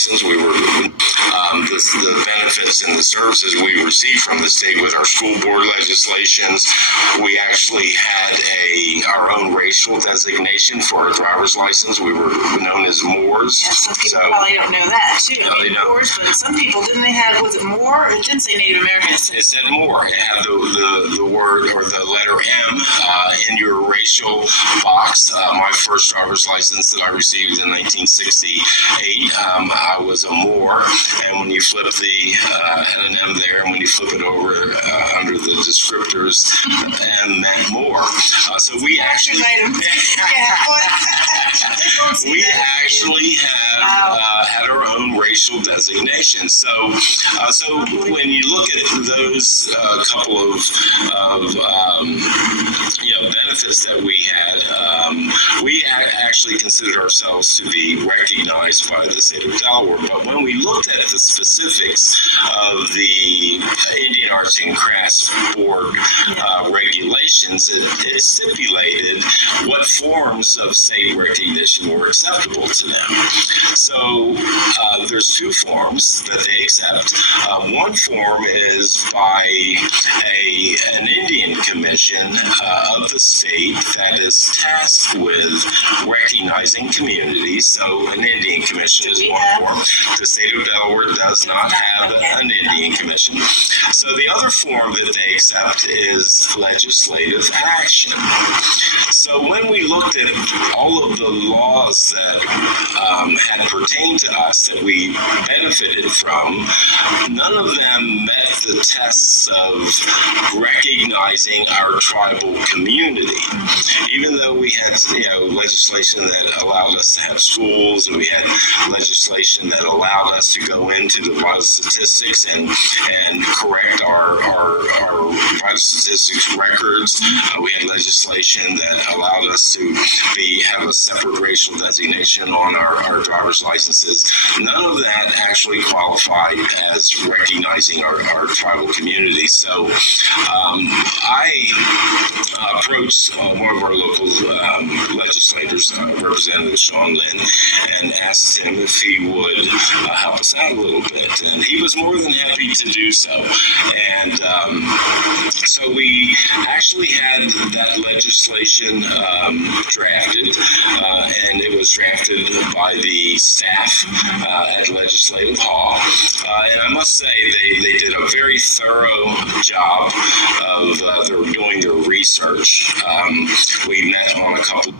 license. We were the benefits and the services we received from the state with our school board legislations. We actually had our own racial designation for our driver's license. We were known as Moors. Yeah, some people probably don't know that too. No, they don't. Moors, but some people, didn't they have, was it Moor? It didn't say Native Americans. It said Moor. It had the word or the letter M in your racial box. My first driver's license that I received in 1968, I was a Moor, and when you flip had an M there, and when you flip it over under the descriptors, M meant Moor. So we actually had our own racial designation. So when you look at those couple of benefits that we had, we actually considered ourselves to be recognized by the state of Delaware. But when we looked at the specifics of the Indian Arts and Crafts Board regulations, it stipulated what forms of state recognition were acceptable to them. So there's two forms that they accept. One form is by an Indian commission of the state that is tasked with recognizing communities. So an Indian commission is one form. The state of Delaware does not have an Indian commission. So the other form that they accept is legislative action. So when we looked at all of the laws that had pertained to us that we benefited from, none of them met the tests of recognizing our tribal community. Even though we had legislation that allowed us to have schools, and we had legislation that allowed us to go into the vital statistics and correct our vital statistics records. We had legislation that allowed us to have a separate racial designation on our driver's licenses. None of that actually qualified as recognizing our tribal community. So I approached one of our local legislators, Representative Sean Lynn, and asked him if he would help us out a little bit. And he was more than happy to do so. And so we actually had that legislation drafted, and it was drafted by the staff at Legislative Hall. And I must say they did a very thorough job of doing their research. We met on a couple